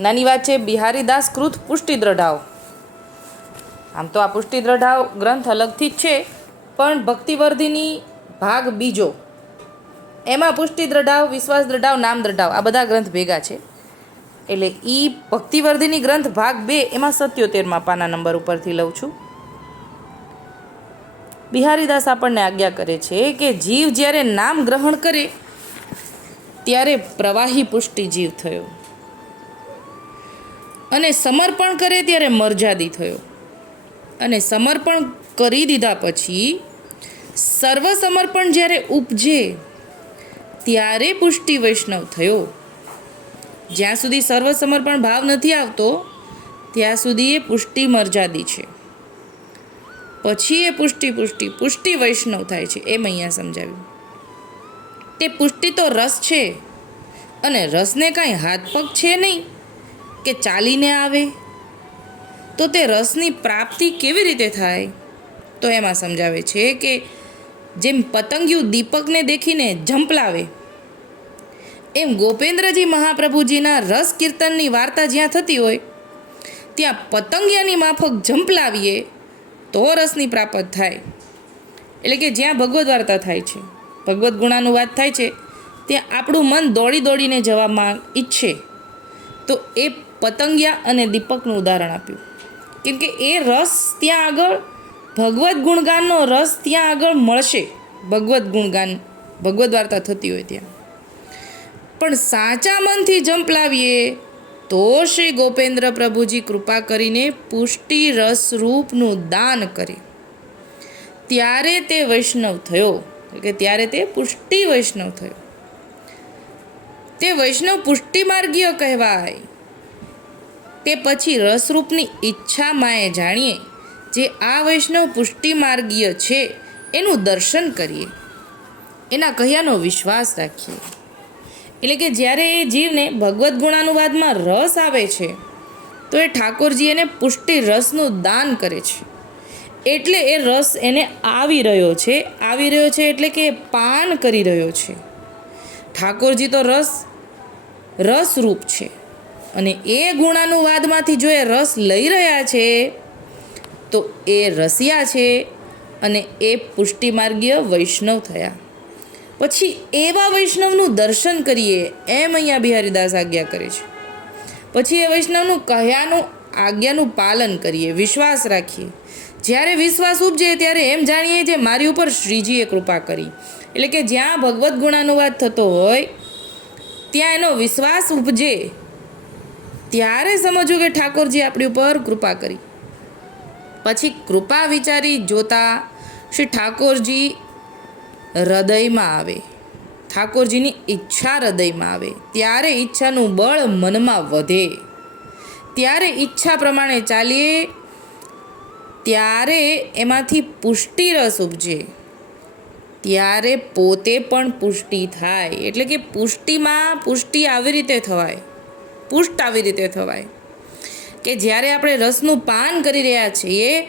નાની વાત છે, બિહારીદાસ કૃત પુષ્ટિ દ્રઢાવ આમ તો આ પુષ્ટિ દ્રઢાવ ગ્રંથ અલગથી જ છે, પણ ભક્તિવર્ધિની ભાગ બીજો. એમાં પુષ્ટિ દ્રઢાવ વિશ્વાસ દ્રઢાવ નામ દ્રઢાવ આ બધા ગ્રંથ ભેગા છે. એટલે એ ભક્તિવર્ધિની ગ્રંથ ભાગ બે એમાં સત્યોતેરમાં પાના નંબર ઉપરથી લઉં છું. બિહારીદાસ આપણને આજ્ઞા કરે છે કે જીવ જ્યારે નામ ગ્રહણ કરે, ત્યારે પ્રવાહી પુષ્ટિ જીવ થયો. અને સમર્પણ કરે ત્યારે મરજાદી થયો. અને સમર્પણ કરી દીધા પછી સર્વ સમર્પણ જ્યારે ઉપજે, ત્યારે પુષ્ટિ વૈષ્ણવ થયો. જ્યાં સુધી સર્વ સમર્પણ ભાવ નથી આવતો, ત્યાં સુધી એ પુષ્ટિ મર્યાદી છે. પછી એ પુષ્ટિ પુષ્ટિ પુષ્ટિ વૈષ્ણવ થાય છે. એમ અહીંયા સમજાવ્યું. તે પુષ્ટિ તો રસ છે, અને રસને કાંઈ હાથ પગ છે નહીં. કે ચાલીને આવે? તો તે રસની પ્રાપ્તિ કેવી રીતે થાય? તો એમાં સમજાવે છે કે જેમ પતંગિયું દીપકને દેખીને ઝંપલાવે એમ ગોપેન્દ્રજી મહાપ્રભુજીના રસ કીર્તનની વાર્તા જ્યાં થતી હોય, ત્યાં પતંગિયાની માફક ઝંપલાવીએ તો રસની પ્રાપ્ત થાય. એટલે કે જ્યાં ભગવદ્ વાર્તા થાય છે. ભગવદ્ ગુણાનું વાત થાય છે. ત્યાં આપણું મન દોડી દોડીને જવામાં ઈચ્છે. તો એ પતંગિયા અને દીપકનું ઉદાહરણ આપ્યું. કેમ કે એ રસ ત્યાં આગળ ભગવદ્ ગુણગાનનો રસ ત્યાં આગળ મળશે. ભગવદ્ ગુણગાન, ભગવદ્ વાર્તા થતી હોય ત્યાં. પણ સાચા મનથી જંપલાવીએ તો શ્રી ગોપેન્દ્ર પ્રભુજી કૃપા કરીને પુષ્ટિ રસ રૂપનું દાન કરે. ત્યારે તે વૈષ્ણવ થયો. કે ત્યારે તે પુષ્ટિ વૈષ્ણવ થયો. તે વૈષ્ણવ પુષ્ટિમાર્ગીય કહેવાય. તે પછી રસરૂપની ઈચ્છા માએ જાણીએ જે આ વૈષ્ણવ પુષ્ટિમાર્ગીય છે એનું દર્શન કરીએ. એના કહ્યાનો વિશ્વાસ રાખીએ. એટલે કે જ્યારે એ જીવને ભગવદ્ ગુણાનુવાદમાં રસ આવે છે, તો એ ઠાકોરજી એને પુષ્ટિ રસનું દાન કરે છે. એટલે એ રસ એને આવી રહ્યો છે, આવી રહ્યો છે એટલે કે પાન કરી રહ્યો છે. ઠાકોરજી તો રસ, રસરૂપ છે. અને એ ગુણાનુવાદમાંથી જો એ રસ લઈ રહ્યા છે, તો એ રસિયા છે અને એ પુષ્ટિમાર્ગીય વૈષ્ણવ થયા. પછી એવા વૈષ્ણવનું દર્શન કરીએ, એમ અહીંયા બિહારીદાસ આજ્ઞા કરે છે. પછી એ વૈષ્ણવનું કહ્યાનું આજ્ઞાનું પાલન કરીએ, વિશ્વાસ રાખીએ. જ્યારે વિશ્વાસ ઉપજે, ત્યારે એમ જાણીએ જે મારી ઉપર શ્રીજીએ કૃપા કરી. એટલે કે જ્યાં ભગવદ્ ગુણાનુવાદ થતો હોય, ત્યાં એનો વિશ્વાસ ઉપજે. ત્યારે સમજવું કે ઠાકોરજી આપણી ઉપર કૃપા કરી. પછી કૃપા વિચારી જોતા શ્રી ઠાકોરજી હૃદયમાં આવે. ઠાકોરજીની ઈચ્છા હૃદયમાં આવે. ત્યારે ઈચ્છાનું બળ મનમાં વધે. ત્યારે ઈચ્છા પ્રમાણે ચાલીએ, ત્યારે એમાંથી પુષ્ટિ રસ ઉપજે. ત્યારે પોતે પણ પુષ્ટિ થાય. એટલે કે પુષ્ટિમાં પુષ્ટિ આવી રીતે થવાય. પુષ્ટ આવી રીતે થવાય. કે જ્યારે આપણે રસનું પાન કરી રહ્યા છીએ,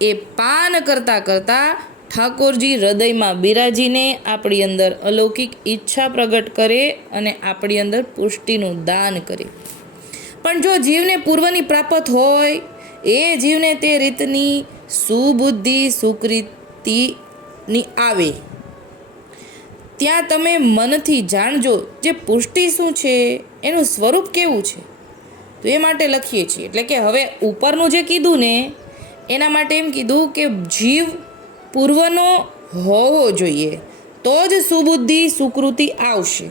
એ પાન કરતાં કરતાં ઠાકોરજી હૃદયમાં બિરાજીને આપણી અંદર અલૌકિક ઈચ્છા પ્રગટ કરે અને આપણી અંદર પુષ્ટિનું દાન કરે. પણ જો જીવને પૂર્વની પ્રાપ્ત હોય, એ જીવને તે રીતની સુબુદ્ધિ સુકૃતિની આવે. ત્યાં તમે મનથી જાણજો જે પુષ્ટિ શું છે, એનું સ્વરૂપ કેવું છે. તો એ માટે લખીએ છીએ. એટલે કે હવે ઉપરનું જે કીધું ને, એના માટે એમ કીધું કે જીવ પૂર્વનો હોવો જોઈએ. તો જ સુબુદ્ધિ, સુકૃતિ આવશે.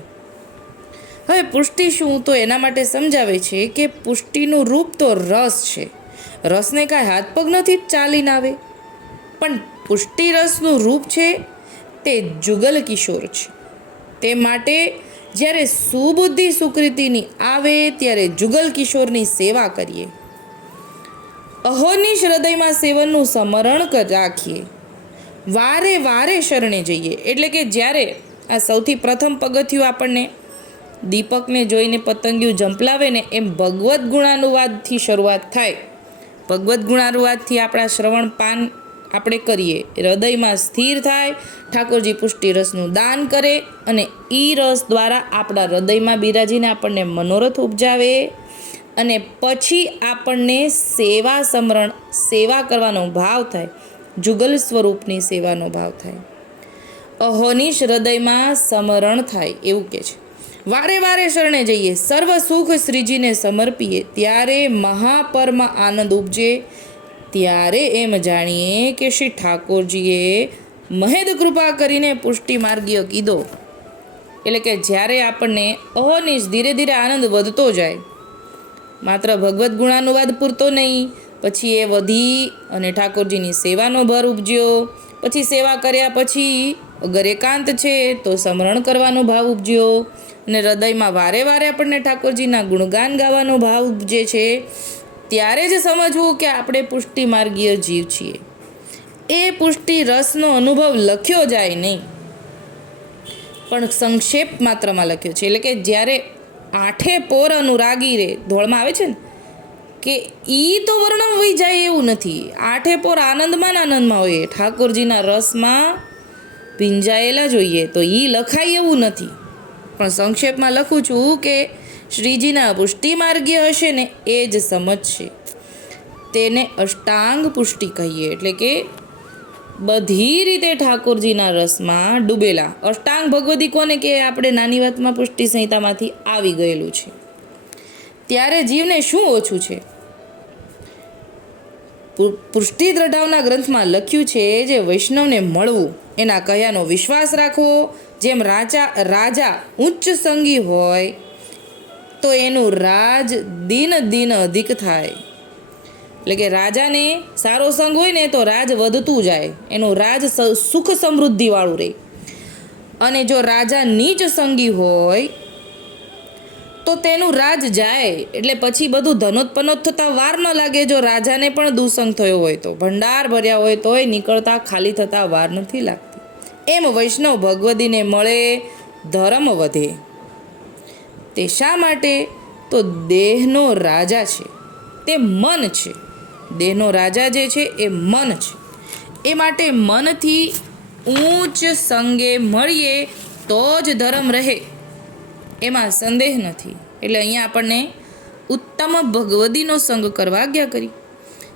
હવે પુષ્ટિ શું તો એના માટે સમજાવે છે કે પુષ્ટિનું રૂપ તો રસ છે. રસને કાંઈ હાથ પગ નથી ચાલીને આવે. પણ પુષ્ટિ રસનું રૂપ છે, તે જુગલ કિશોર છે. તે માટે જ્યારે સુબુદ્ધિ સુકૃતિની આવે, ત્યારે જુગલ કિશોરની સેવા કરીએ. અહોનિશ હૃદયમાં સેવનનું સમરણ રાખીએ. વારે વારે શરણે જઈએ. એટલે કે જ્યારે આ સૌથી પ્રથમ પગથિયું આપણને દીપકને જોઈને પતંગિયું ઝંપલાવે ને એમ ભગવદ્ ગુણાનુવાદથી શરૂઆત થાય. ભગવદ્ ગુણાનુવાદથી આપણા શ્રવણ પાન આપણે કરીએ. હૃદયમાં સ્થિર થાય, ઠાકોરજી પુષ્ટિ રસનું દાન કરે અને એ રસ દ્વારા આપણા હૃદયમાં બિરાજીને આપણને મનોરથ ઉપજાવે અને પછી આપણને સેવા સમરણ, સેવા કરવાનો ભાવ થાય, જુગલ સ્વરૂપની સેવાનો ભાવ થાય. અહોનિશ હૃદયમાં સમરણ થાય એવું કે છે. વારે વારે શરણે જઈએ, સર્વ સુખ શ્રીજીને સમર્પીએ, ત્યારે મહાપરમ આનંદ ઉપજે ત્યારે એમ જાણીએ કે શ્રી ઠાકોરજીએ મહેદ કૃપા કરીને પુષ્ટિ માર્ગીય કીધો. એટલે કે જ્યારે આપણને અહોનિશ ધીરે ધીરે આનંદ વધતો જાય, માત્ર ભગવદ્ ગુણાનુવાદ પૂરતો નહીં, પછી એ વધી અને ઠાકોરજીની સેવાનો ભર ઉપજ્યો, પછી સેવા કર્યા પછી અગર એકાંત છે તો સમરણ કરવાનો ભાવ ઉપજ્યો અને હૃદયમાં વારે વારે આપણને ઠાકોરજીના ગુણગાન ગાવાનો ભાવ ઉપજે છે. ત્યારે જ સમજવું કે આપણે પુષ્ટિ માર્ગીય જીવ છીએ. એ પુષ્ટિ રસનો અનુભવ લખ્યો જાય નહીં. પણ સંક્ષેપ માત્રમાં લખ્યો છે. એટલે કે જ્યારે આઠે પોર અનુરાગી રે, ધોળમાં આવે છે ને, કે ઈ તો વર્ણમ વહી જાય એવું નથી. આઠે પોર આનંદમાં આનંદમાં હોય. ઠાકોરજીના રસમાં ભીંજાયેલા જોઈએ તો ઈ લખાય એવું નથી. પણ સંક્ષેપમાં લખું છું કે શ્રીજીના પુષ્ટિ માર્ગીય હશે ને એ જ સમજશે તેને અષ્ટાંગ પુષ્ટિ કહીએ એટલે કે બધી રીતે ઠાકોરજીના રસમાં ડૂબેલા. અષ્ટાંગ ભગવદી કોને કે આપણે નાની વાતમાં પુષ્ટિ સંહિતામાંથી આવી ગયેલું છે. ત્યારે જીવને શું ઓછું છે? પુષ્ટિ દ્રઢાવના ગ્રંથમાં લખ્યું છે જે વૈષ્ણવને મળવું, એના કહ્યાનો વિશ્વાસ રાખવો. જેમ રાજા રાજા ઉચ્ચ સંગી હોય તો એનું રાજ દિન દિન અધિક થાય. એટલે કે રાજાને સારો સંગ હોય ને તો રાજ વધતું જાય. એનું રાજ સુખ સમૃદ્ધિવાળું રહે અને જો રાજા નીચ સંગી હોય, તો તેનું રાજ જાય. એટલે પછી બધું ધનોત્પન્નોત થતાં વાર ન લાગે. જો રાજાને પણ દુસંગ થયો હોય તો, ભંડાર ભર્યા હોય તોય નીકળતા ખાલી થતાં વાર નથી લાગતી. એમ વૈષ્ણવ ભગવદીને મળે ધર્મ વધે. તે શા માટે? તો દેહનો રાજા છે. તે મન છે. દેહનો રાજા જે છે એ મન છે. એ માટે મનથી ઊંચ સંગે મળીએ તો જ ધર્મ રહે. એમાં સંદેહ નથી. એટલે અહીંયા આપણને ઉત્તમ ભગવદીનો સંગ કરવા આજ્ઞા કરી.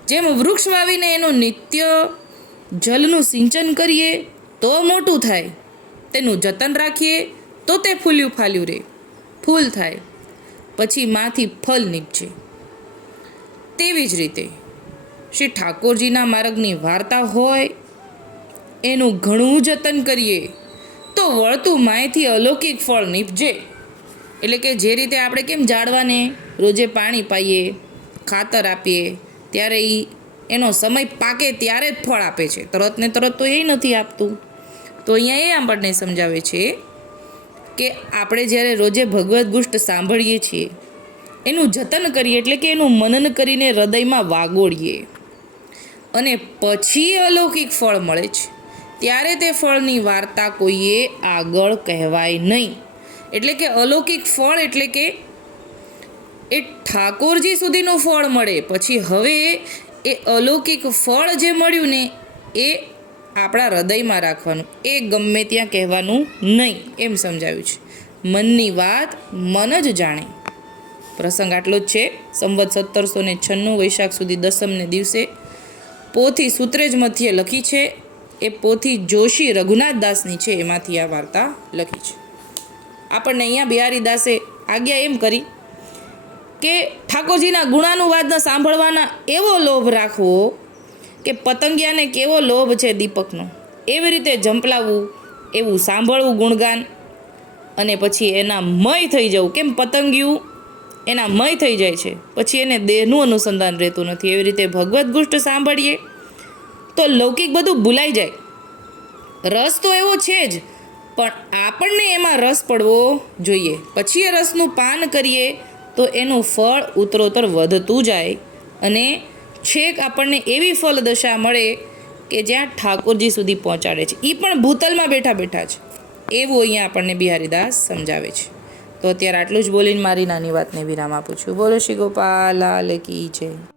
જેમ વૃક્ષ વાવીને એનું નિત્ય જલનું સિંચન કરીએ તો મોટું થાય. તેનું જતન રાખીએ તો તે ફૂલ્યું ફાલ્યું રહે. ફૂલ થાય, પછી માંથી ફલ નીપજે. તેવી જ રીતે, શ્રી ઠાકોરજીના માર્ગની વાર્તા હોય, એનું ઘણું જતન કરીએ, તો વળતું માયથી અલૌકિક ફળ નીપજે. એટલે કે જે રીતે આપણે કેમ ઝાડવાને રોજે પાણી પાઈએ, ખાતર આપીએ, ત્યારે એ એનો સમય પાકે ત્યારે જ ફળ આપે છે. તરત ને તરત તો એ નથી આપતું. તો અહીંયા એ આપણને સમજાવે છે કે આપણે જ્યારે રોજે ભગવદ્ ગુષ્ટ સાંભળીએ છીએ, એનું જતન કરીએ એટલે કે એનું મનન કરીને હૃદયમાં વાગોળીએ. અને પછી અલૌકિક ફળ મળે છે. ત્યારે તે ફળની વાર્તા કોઈએ આગળ કહેવાય નહીં. એટલે કે અલૌકિક ફળ એટલે કે એ ઠાકોરજી સુધીનું ફળ મળે. પછી હવે એ અલૌકિક ફળ જે મળ્યું ને, એ આપણા હૃદયમાં રાખવાનું. એ ગમે ત્યાં કહેવાનું નહીં, એમ સમજાવ્યું છે. મનની વાત મન જ જાણે. પ્રસંગ આટલો જ છે. સંવત સત્તરસો ને છન્નું વૈશાખ સુધી દસમને દિવસે પોથી સૂત્રેજ મધ્યે લખી છે. એ પોથી જોશી રઘુનાથ દાસની છે, એમાંથી આ વાર્તા લખી છે. આપણને અહીંયા બિહારી દાસે આજ્ઞા એમ કરી કે ઠાકોરજીના ગુણાનુવાદના સાંભળવાના એવો લોભ રાખવો કે પતંગિયાને કેવો લોભ છે દીપકનો? એવી રીતે ઝંપલાવવું એવું સાંભળવું ગુણગાન. અને પછી એના મય થઈ જવું. કેમ પતંગિયું? એના મય થઈ જાય છે. પછી એને દેહનું અનુસંધાન રહેતું નથી. એવી રીતે ભગવદ્ ગુષ્ટ સાંભળીએ, તો લૌકિક બધું ભૂલાઈ જાય. રસ તો એવો છે જ, પણ આપણને એમાં રસ પડવો જોઈએ. પછી એ રસનું પાન કરીએ, તો એનું ફળ ઉત્તરોત્તર વધતું જાય. અને છેક આપણને એવી ફલદશા મળે કે જ્યાં ઠાકોરજી સુધી પહોંચાડે છે. એ પણ ભૂતલમાં બેઠા બેઠા છે એવું અહીંયા આપણને બિહારીદાસ સમજાવે છે. તો અત્યારે આટલું જ બોલીને મારી નાની વાતને વિરામ આપું છું. બોલો શ્રી ગોપાલ લાલ કી જય.